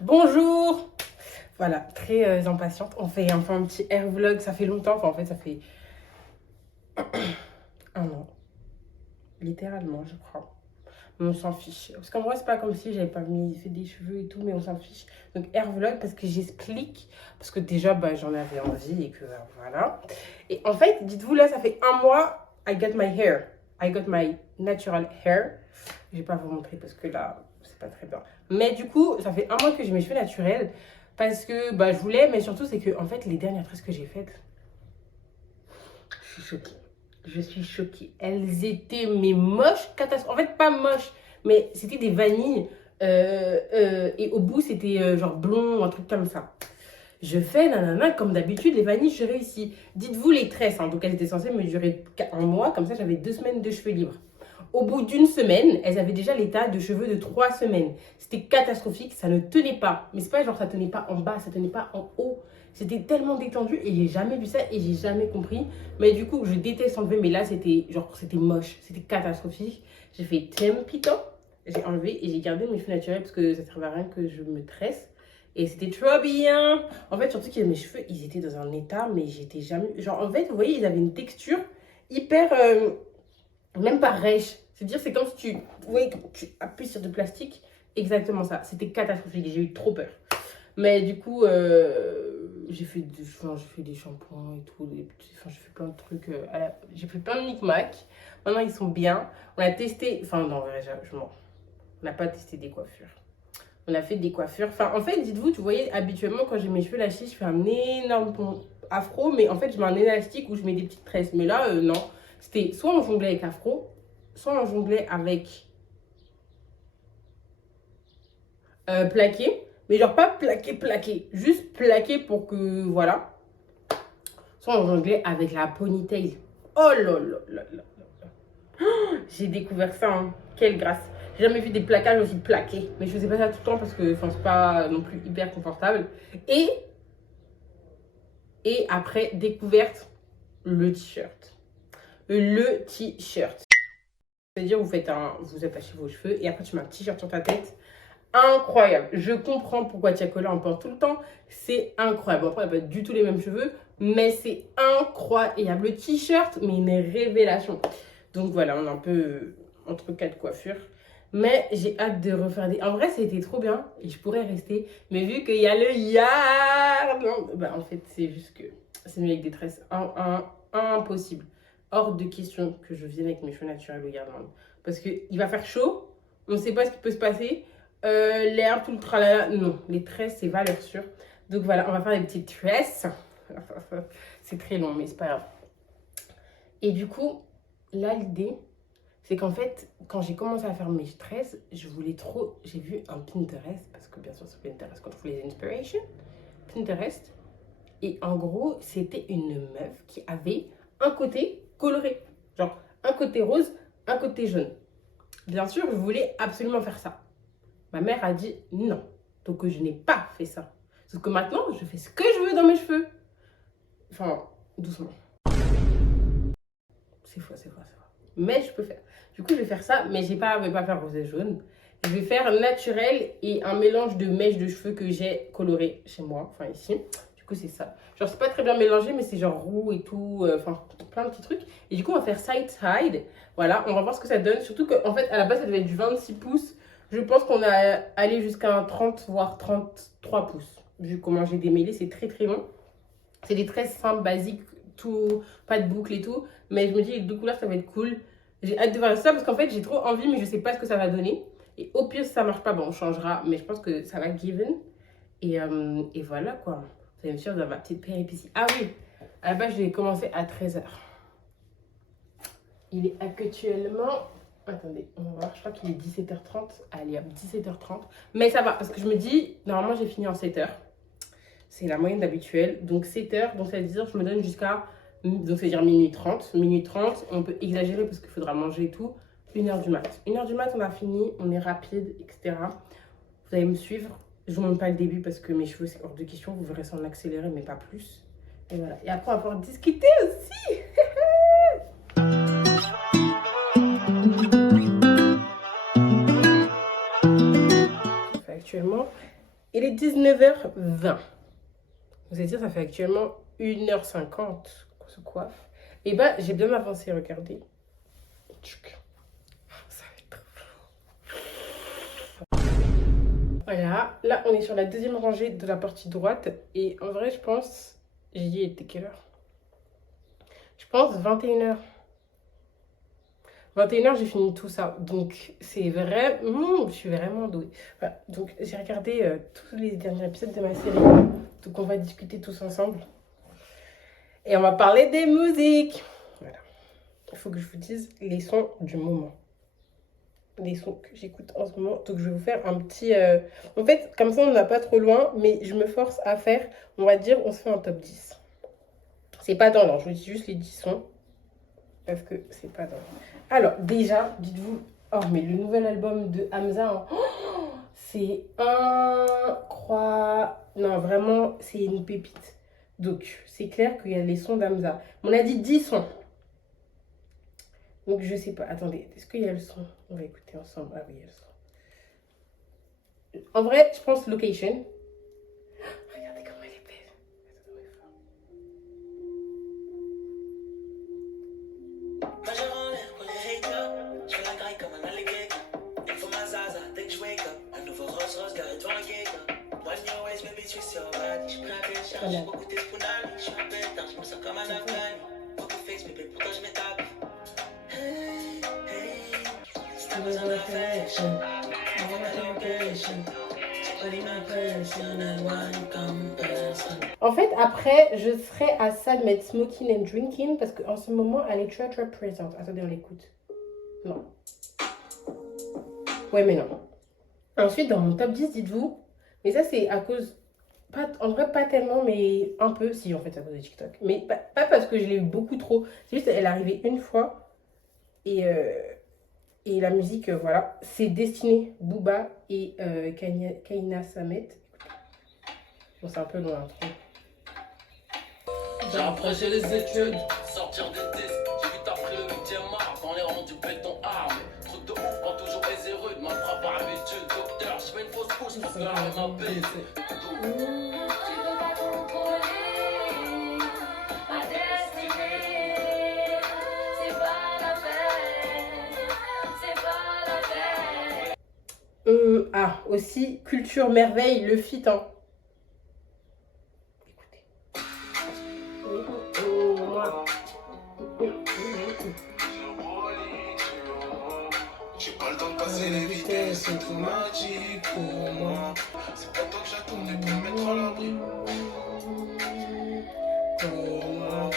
Bonjour. Voilà, très impatiente. On fait enfin un petit air vlog. Ça fait longtemps. Enfin, en fait, ça fait un an. Littéralement, je crois. Mais on s'en fiche. Parce qu'en vrai, c'est pas comme si j'avais pas mis fait des cheveux et tout, mais on s'en fiche. Donc, air vlog parce que j'explique. Parce que déjà, bah, j'en avais envie et que voilà. Et en fait, dites-vous, là, ça fait un mois. I got my hair. I got my natural hair. Je vais pas vous montrer parce que là, c'est pas très bien. Mais du coup, ça fait un mois que j'ai mes cheveux naturels. Parce que bah, je voulais, mais surtout, c'est que en fait, les dernières tresses que j'ai faites, je suis choquée. Je suis choquée. Elles étaient, mais moches, catastrophes. En fait, pas moches, mais c'était des vanilles. Et au bout, c'était genre blond, un truc comme ça. Je fais nanana, comme d'habitude, les vanilles, je réussis. Dites-vous les tresses, hein, donc elles étaient censées me durer un mois, comme ça j'avais 2 semaines de cheveux libres. Au bout d'une semaine, elles avaient déjà l'état de cheveux de 3 semaines. C'était catastrophique, ça ne tenait pas. Mais c'est pas genre ça tenait pas en bas, ça tenait pas en haut. C'était tellement détendu et j'ai jamais vu ça et j'ai jamais compris. Mais du coup, je déteste enlever, mais là c'était genre c'était moche, c'était catastrophique. J'ai fait tempito, j'ai enlevé et j'ai gardé mes cheveux naturels parce que ça servait à rien que je me tresse. Et c'était trop bien. En fait, surtout que mes cheveux, ils étaient dans un état, mais j'étais jamais. Genre, en fait, vous voyez, ils avaient une texture hyper. Même pas rêche. C'est-à-dire, c'est comme si tu. Vous voyez, tu appuies sur du plastique. Exactement ça. C'était catastrophique. J'ai eu trop peur. Mais du coup, j'ai fait des shampoings et tout. Enfin, j'ai fait plein de trucs. J'ai fait plein de micmacs. Maintenant, ils sont bien. On a testé. Enfin, non, en vrai, je mens. On n'a pas testé des coiffures. On a fait des coiffures. Enfin, en fait, dites-vous, tu voyez, habituellement, quand j'ai mes cheveux lâchés, je fais un énorme pont afro, mais en fait, je mets un élastique où je mets des petites tresses. Mais là, non. C'était soit on jonglait avec afro, soit on jonglait avec plaqué. Mais genre pas plaqué, plaqué. Juste plaqué pour que, voilà. Soit on jonglait avec la ponytail. Oh là là là là. J'ai découvert ça, hein. Quelle grâce. J'ai jamais vu des plaquages aussi plaqués. Mais je faisais pas ça tout le temps parce que c'est pas non plus hyper confortable. Et après, découverte, le t-shirt. Le t-shirt. C'est-à-dire, vous attachez vos cheveux et après, tu mets un t-shirt sur ta tête. Incroyable. Je comprends pourquoi Tiakola en porte tout le temps. C'est incroyable. Après, on n'a pas du tout les mêmes cheveux, mais c'est incroyable. Le t-shirt, mais une révélation. Donc voilà, on est un peu entre quatre coiffures. Mais j'ai hâte de refaire des. En vrai, ça a été trop bien et je pourrais rester. Mais vu qu'il y a le yard, bah, en fait, c'est juste que c'est mieux avec des tresses. Impossible. Hors de question que je vienne avec mes cheveux naturels au Yardman. Parce qu'il va faire chaud, on ne sait pas ce qui peut se passer. L'air, tout le tralala. Non, les tresses, c'est valeur sûre. Donc voilà, on va faire des petites tresses. C'est très long, mais c'est pas grave. Et du coup, là, l'idée, c'est qu'en fait, quand j'ai commencé à faire mes tresses, je voulais trop. J'ai vu un Pinterest, parce que bien sûr, c'est Pinterest qu'on trouve les inspirations. Pinterest. Et en gros, c'était une meuf qui avait un côté coloré. Genre, un côté rose, un côté jaune. Bien sûr, je voulais absolument faire ça. Ma mère a dit non. Donc, je n'ai pas fait ça. Sauf que maintenant, je fais ce que je veux dans mes cheveux. Enfin, doucement. C'est faux, c'est faux, c'est faux. Mais je peux faire. Du coup, je vais faire ça, mais je vais pas faire rose et jaune. Je vais faire naturel et un mélange de mèches de cheveux que j'ai coloré chez moi, enfin ici. Du coup, c'est ça. Genre, c'est pas très bien mélangé, mais c'est genre roux et tout, enfin, plein de petits trucs. Et du coup, on va faire side-side. Voilà, on va voir ce que ça donne. Surtout qu'en fait, à la base, ça devait être du 26 pouces. Je pense qu'on a allé jusqu'à un 30, voire 33 pouces. Vu comment j'ai démêlé, c'est très très long. C'est des tresses simples, basiques, tout, pas de boucle et tout. Mais je me dis, les deux couleurs, ça va être cool. J'ai hâte de voir ça parce qu'en fait, j'ai trop envie, mais je sais pas ce que ça va donner. Et au pire, si ça marche pas, bon, on changera. Mais je pense que ça va given. Et voilà quoi. Vous allez me suivre dans ma petite péripétie. Ah oui, à la base, je vais commencer à 13h. Il est actuellement. Attendez, on va voir. Je crois qu'il est 17h30. Allez, hop, 17h30. Mais ça va parce que je me dis, normalement, j'ai fini en 7h. C'est la moyenne d'habituel. Donc 7h, donc ça veut dire je me donne jusqu'à. Donc c'est-à-dire minuit 30. Minuit 30, on peut exagérer parce qu'il faudra manger et tout. 1h du mat. 1h du mat, on a fini, on est rapide, etc. Vous allez me suivre. Je vous montre pas le début parce que mes cheveux, c'est hors de question. Vous verrez ça en accéléré, mais pas plus. Et voilà. Et après, on va pouvoir discuter aussi. actuellement, il est 19h20. Vous allez dire, ça fait actuellement 1h50 qu'on se coiffe. Et bah, j'ai bien avancé, regardez. Ça va être... Voilà, là on est sur la deuxième rangée de la partie droite. Et en vrai, je pense, j'y étais quelle heure? Je pense 21h. 21h, j'ai fini tout ça. Donc, c'est vrai. Je suis vraiment douée. Voilà. Donc, j'ai regardé tous les derniers épisodes de ma série. Donc, on va discuter tous ensemble. Et on va parler des musiques. Voilà. Il faut que je vous dise les sons du moment. Les sons que j'écoute en ce moment. Donc, je vais vous faire un petit... En fait, comme ça, on n'a pas trop loin. Mais je me force à faire, on va dire, on se fait un top 10. C'est pas dans l'ordre. Je vous dis juste les 10 sons. Parce que c'est pas dans l'ordre. Alors, déjà, dites-vous... Oh, mais le nouvel album de Hamza, hein. Oh, c'est incroyable. Non, vraiment, c'est une pépite. Donc, c'est clair qu'il y a les sons d'Hamza. On a dit 10 sons. Donc, je sais pas. Attendez, est-ce qu'il y a le son? On va écouter ensemble. Ah oui, il y a le son. En vrai, je pense Location. Regardez comment elle est belle. En fait, après, je serais à ça de mettre Smoking and Drinking parce qu'en ce moment, elle est très très présente. Attendez, on l'écoute. Non. Ouais, mais non. Ensuite, dans mon top 10, dites-vous, mais ça, c'est à cause, pas, en vrai, pas tellement, mais un peu, si, en fait, à cause de TikTok. Mais pas parce que je l'ai eu beaucoup trop. C'est juste, elle est arrivée une fois et la musique, voilà, c'est Destiné, Booba et Kaina Samet. Bon, c'est un peu loin, trop. J'ai approché les études, sortir des tests. J'ai vite appris le 8e art, quand les rangs du béton armé. Truc de ouf, pas toujours aisé rude, ma frappe par habitude. Docteur, je fais une fausse couche parce que la rue m'a baisé. Ah, aussi, Culture Merveille, le feat, hein. Écoutez. J'ai pas le temps de passer les vitesses, c'est tout magique pour moi. C'est pas toi que j'attendais pour me mettre à l'abri. Pour moi,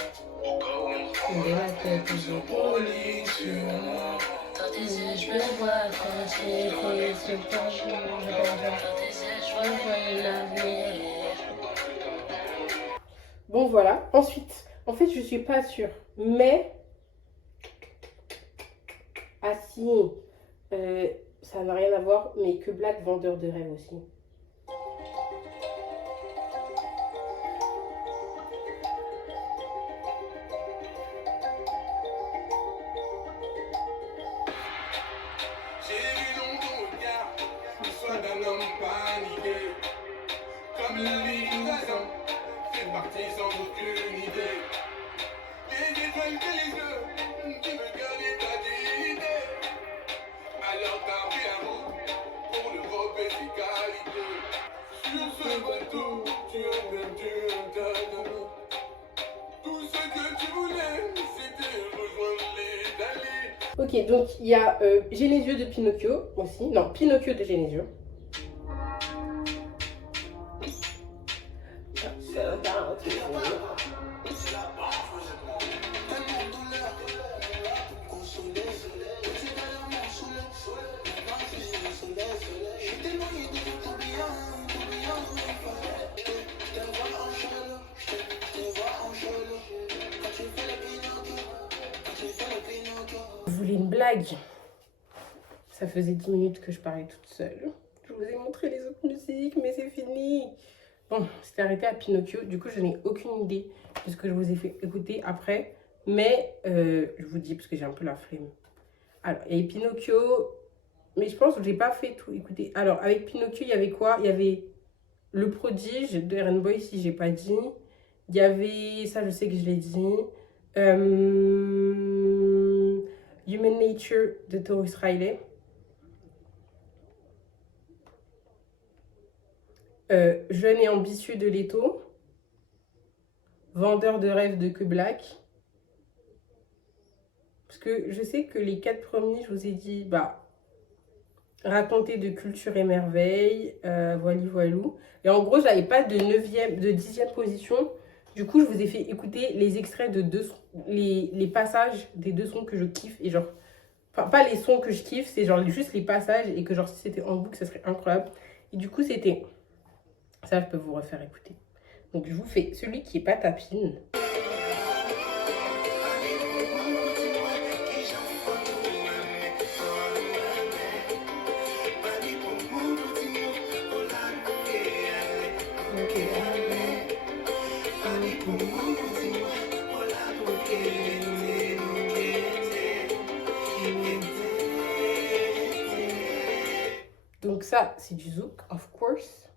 au cas où on se prend la tête, plusieurs polices sur moi. Dans tes yeux, je me vois quand j'ai fait ce temps. Dans tes yeux, je vois l'avenir. Bon, voilà. Ensuite, en fait, je suis pas sûre. Mais... Ah si, ça n'a rien à voir, mais que Black, vendeur de rêve aussi. J'ai vu dans ton regard le soin d'un homme paniqué. Comme l'invasion fait partie sans aucune idée. Les étoiles que les yeux, tu veux garder ta dignité. Alors t'as pris un mot pour le robber ses qualités. Sur ce bateau, tu as perdu un tas d'amour. Tout ce que tu voulais, c'était rejoindre les alliés. Ok, donc il y a Genesio de Pinocchio aussi. Non, Pinocchio de Genesio. Je voulais une blague. Ça faisait 10 minutes que je parlais toute seule. Je vous ai montré les autres musiques, mais c'est fini. Bon, c'était arrêté à Pinocchio. Du coup, je n'ai aucune idée de ce que je vous ai fait écouter après. Mais je vous dis, parce que j'ai un peu la flemme. Alors, il y a Pinocchio, Mais je pense que j'ai pas fait tout. Écoutez, alors avec Pinocchio, il y avait quoi? Il y avait Le Prodige de Eren Boy, si j'ai pas dit. Il y avait, ça je sais que je l'ai dit. Human Nature de Taurus Riley. Jeune et ambitieux de Leto. Vendeur de rêves de Que Black. Parce que je sais que les 4 premiers, je vous ai dit, bah, raconter de culture et merveille, voilou. Et en gros, j'avais pas de 9e, de 10e position. Du coup, je vous ai fait écouter les extraits de les passages des 2 sons que je kiffe. Et genre, enfin, pas les sons que je kiffe, c'est genre juste les passages. Et que genre, si c'était en boucle, ça serait incroyable. Et du coup, c'était... Ça, je peux vous refaire écouter. Donc, je vous fais celui qui est pas tapine. Donc ça, c'est du zouk, of course.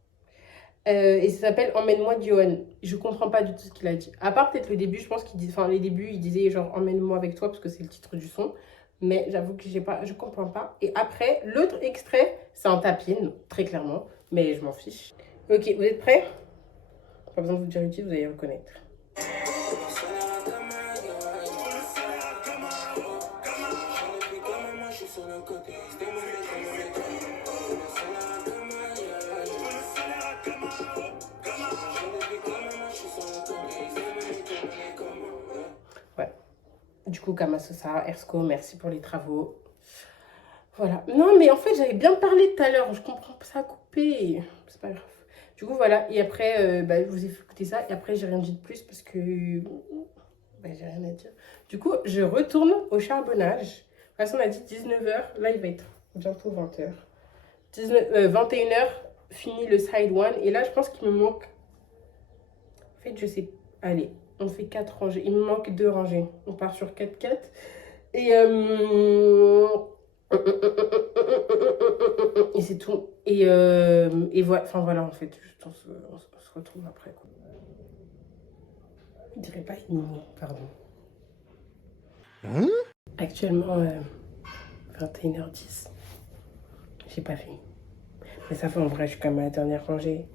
Et ça s'appelle Emmène-moi Johan. Je comprends pas du tout ce qu'il a dit. À part peut-être le début, je pense qu'il dit, enfin les débuts, il disait genre Emmène-moi avec toi parce que c'est le titre du son. Mais j'avoue que je comprends pas. Et après, l'autre extrait, c'est un tapine, très clairement. Mais je m'en fiche. Ok, vous êtes prêts? Pas besoin de vous dire utile, vous allez reconnaître. Ouais. Du coup, Kamasosa, Ersko, merci pour les travaux. Voilà. Non, mais en fait, j'avais bien parlé tout à l'heure. Je comprends pas, ça a coupé. C'est pas grave. Du coup, voilà. Et après, bah, je vous ai fait écouter ça. Et après, j'ai rien dit de plus parce que... Bah, j'ai rien à dire. Du coup, je retourne au charbonnage. De toute façon, on a dit 19h. Là, il va être bientôt 20h. 21h, fini le side one. Et là, je pense qu'il me manque... En fait, je sais... Allez, on fait 4 rangées. Il me manque 2 rangées. On part sur 4-4. Et... Et c'est tout. Et voilà, enfin voilà, en fait, on se retrouve après. Quoi. Je dirais pas Nini, pardon. Actuellement, 21h10. J'ai pas fini. Mais ça fait en vrai, je suis quand même à la dernière rangée.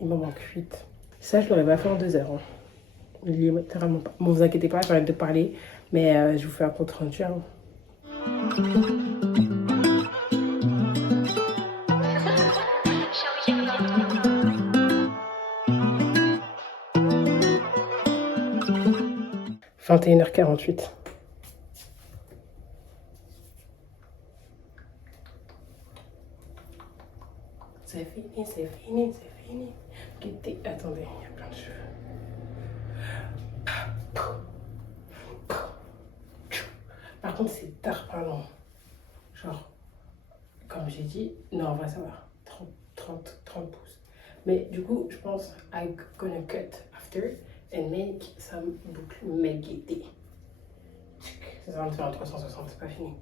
Il m'en manque 8. Ça, je l'aurais pas fait en 2 heures. Hein. Littéralement pas. Bon, vous inquiétez pas, j'arrête de parler. Mais je vous fais un compte rendu. Hein. « 21h48. » C'est fini, c'est fini, c'est fini. Attendez, il y a plein de cheveux. Par contre, c'est tard, pardon. Genre, comme j'ai dit, non, en vrai, ça va. 30 pouces. Mais du coup, je pense I'm gonna cut after and make some boucles méguédées. Ça va me faire un 360, c'est pas fini.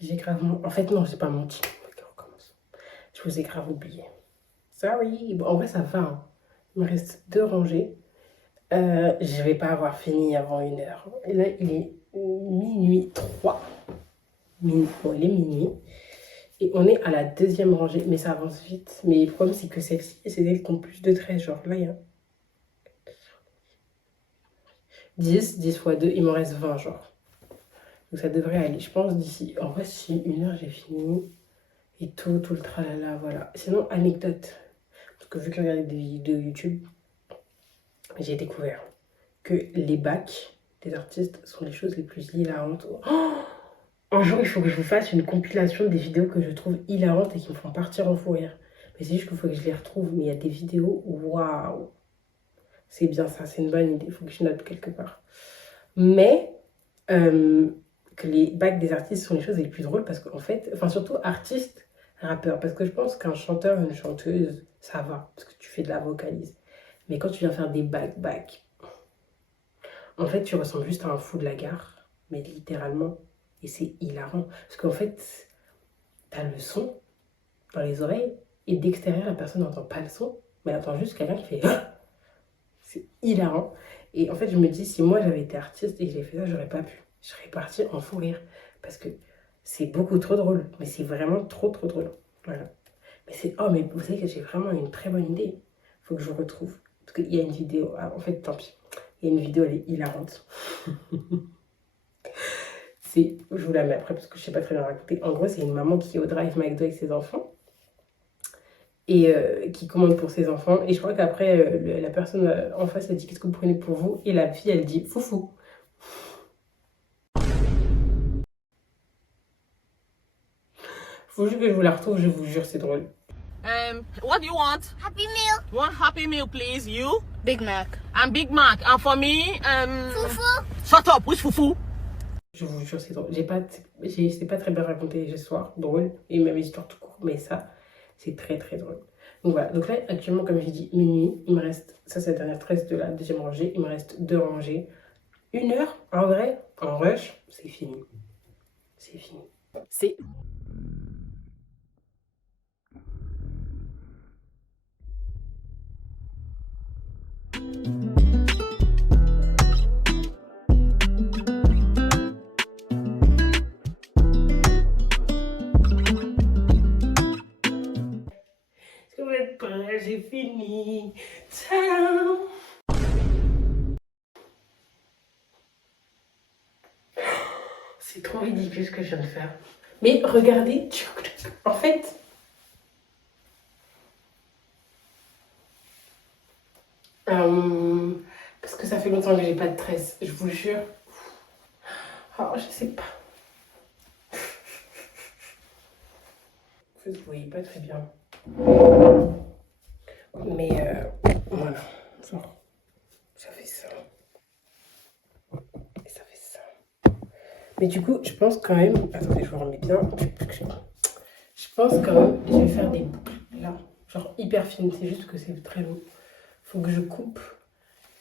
J'ai grave... En fait, non, j'ai pas menti. Ok, on recommence. Je vous ai grave oublié. Sorry. Bon, en vrai, ça va. Hein. Il me reste 2 rangées. Je vais pas avoir fini avant 1h. Et là, il est minuit 3. Bon, il est minuit. Et on est à la 2e rangée. Mais ça avance vite. Mais le problème, c'est que celle-ci, c'est celle qui ont plus de 13. Genre, là, il y a 10 x 2. Il m'en reste 20, genre. Donc, ça devrait aller. Je pense d'ici... En vrai, si 1h, j'ai fini. Et tout le tralala, voilà. Sinon, anecdote. Parce que vu que je regardais des vidéos YouTube, j'ai découvert que les bacs des artistes sont les choses les plus hilarantes. Oh, un jour, il faut que je vous fasse une compilation des vidéos que je trouve hilarantes et qui me font partir en fou rire. Mais c'est juste qu'il faut que je les retrouve. Mais il y a des vidéos, waouh! C'est bien ça, c'est une bonne idée. Il faut que je note quelque part. Mais, que les bacs des artistes sont les choses les plus drôles parce qu'en fait, enfin surtout artistes, rappeurs, parce que je pense qu'un chanteur, une chanteuse, ça va, parce que tu fais de la vocalise. Mais quand tu viens faire des bacs, en fait, tu ressembles juste à un fou de la gare, mais littéralement, et c'est hilarant. Parce qu'en fait, t'as le son dans les oreilles, et d'extérieur, la personne n'entend pas le son, mais elle entend juste quelqu'un qui fait ah. C'est hilarant. Et en fait, je me dis, si moi j'avais été artiste et que j'ai fait ça, j'aurais pas pu. Je serais partie en fou rire. Parce que c'est beaucoup trop drôle. Mais c'est vraiment trop, trop drôle. Voilà. Mais c'est. Oh, mais vous savez que j'ai vraiment une très bonne idée. Faut que je retrouve. Parce qu'il y a une vidéo. Ah, en fait, tant pis. Il y a une vidéo, elle est hilarante. Je vous la mets après parce que je sais pas très bien raconter. En gros, c'est une maman qui est au drive McDo avec ses enfants. Et qui commande pour ses enfants. Et je crois qu'après, la personne en face, elle dit qu'est-ce que vous prenez pour vous? Et la fille, elle dit foufou. Faut juste que je vous la retrouve, je vous jure, c'est drôle. What do you want? Happy Meal. One Happy Meal, please. You? Big Mac. And Big Mac. And for me, Fufu. Shut up. Which fufu? Je vous jure, c'est drôle. C'est pas très bien raconté l'histoire, drôle, et même l'histoire tout court, mais ça, c'est très très drôle. Donc voilà, donc là, actuellement, comme j'ai dit, minuit, il me reste, ça c'est la dernière tresse de la deuxième rangée, il me reste 2 rangées. 1 heure, en vrai, en rush, c'est fini. C'est fini. C'est... J'ai fini. Tadam. C'est trop ridicule ce que je viens de faire. Mais regardez, en fait, parce que ça fait longtemps que j'ai pas de tresse, je vous jure. Oh, je sais pas. Vous voyez pas très bien. Mais voilà, genre, ça fait ça. Et ça fait ça. Mais du coup, je pense quand même... Attendez, je vous remets bien. Je pense quand même je vais faire des boucles là. Genre hyper fines, c'est juste que c'est très long. Faut que je coupe.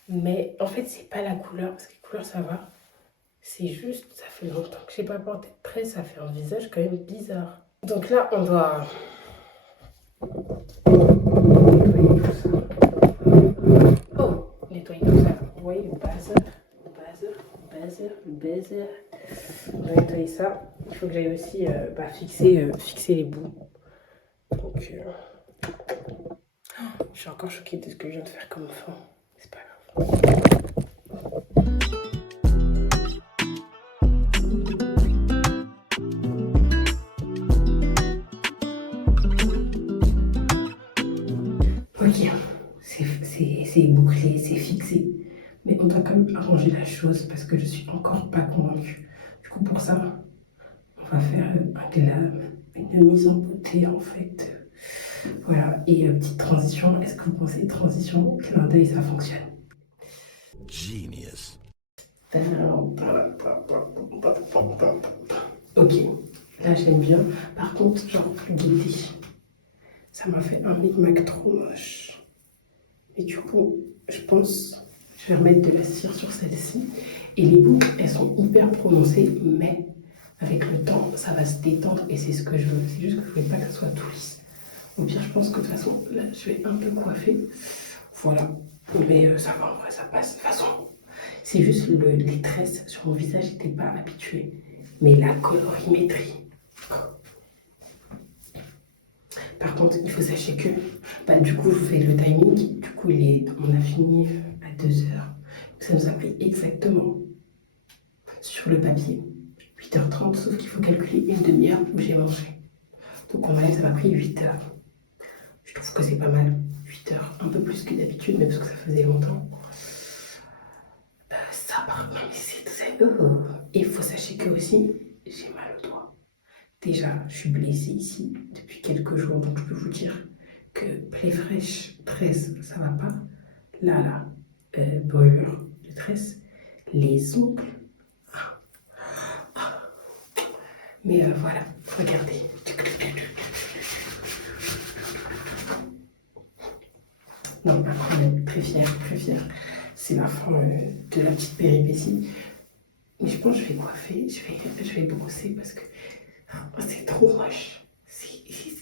Mais en fait, c'est pas la couleur, parce que la couleur, ça va. C'est juste, ça fait longtemps que j'ai pas porté de tresse, ça fait un visage quand même bizarre. Donc là, on doit... nettoyer tout ça. Oh, nettoyer tout ça. Vous voyez le buzzer, le buzzer. On va nettoyer ça. Il faut que j'aille aussi fixer les bouts. Donc, je suis encore choquée de ce que je viens de faire comme fin. C'est pas grave. Ok, c'est bouclé, c'est fixé. Mais on doit quand même arranger la chose parce que je suis encore pas convaincue. Du coup, pour ça, on va faire un glam, une mise en beauté en fait. Voilà, et petite transition. Est-ce que vous pensez transition, clin d'œil, ça fonctionne? Genius. Ok, là j'aime bien. Par contre, genre guetter, ça m'a fait un micmac trop moche. Et du coup, je pense, je vais remettre de la cire sur celle-ci. Et les boucles, elles sont hyper prononcées, mais avec le temps, ça va se détendre et c'est ce que je veux. C'est juste que je ne voulais pas que ça soit tout lisse. Au pire, je pense que de toute façon, là, je vais un peu coiffer. Voilà. Mais ça va, en vrai, ça passe. De toute façon, c'est juste les tresses sur mon visage n'étaient pas habituées. Mais la colorimétrie. Par contre, il faut sachez que, du coup, je vous fais le timing. Du coup, on a fini à 2 heures. Ça nous a pris exactement, sur le papier, 8h30, sauf qu'il faut calculer une demi-heure où j'ai mangé. Donc, en vrai, ça m'a pris 8 heures. Je trouve que c'est pas mal. 8 heures, un peu plus que d'habitude, mais parce que ça faisait longtemps. Ça part, non, mais c'est... Et il faut sachez que aussi, j'ai mal au doigt. Déjà, je suis blessée ici depuis quelques jours, donc je peux vous dire que plaie fraîche, tresse, ça va pas. Là, brûlure de tresse, les ongles. Mais voilà, regardez. Non, incroyable, très fière, très fière. C'est la fin de la petite péripétie. Mais je pense que je vais coiffer, je vais brosser parce que c'est trop moche.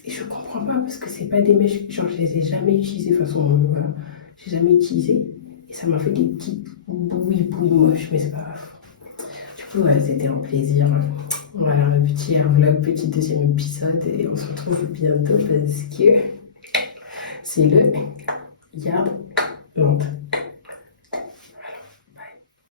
Je comprends pas parce que c'est pas des mèches, genre je les ai jamais utilisées, de toute façon, voilà. J'ai jamais utilisé. Et ça m'a fait des petites bouilles moches, mais c'est pas grave. Du coup, ouais, c'était un plaisir. Voilà, un petit air vlog, petit deuxième épisode. Et on se retrouve bientôt parce que c'est le Yard Land.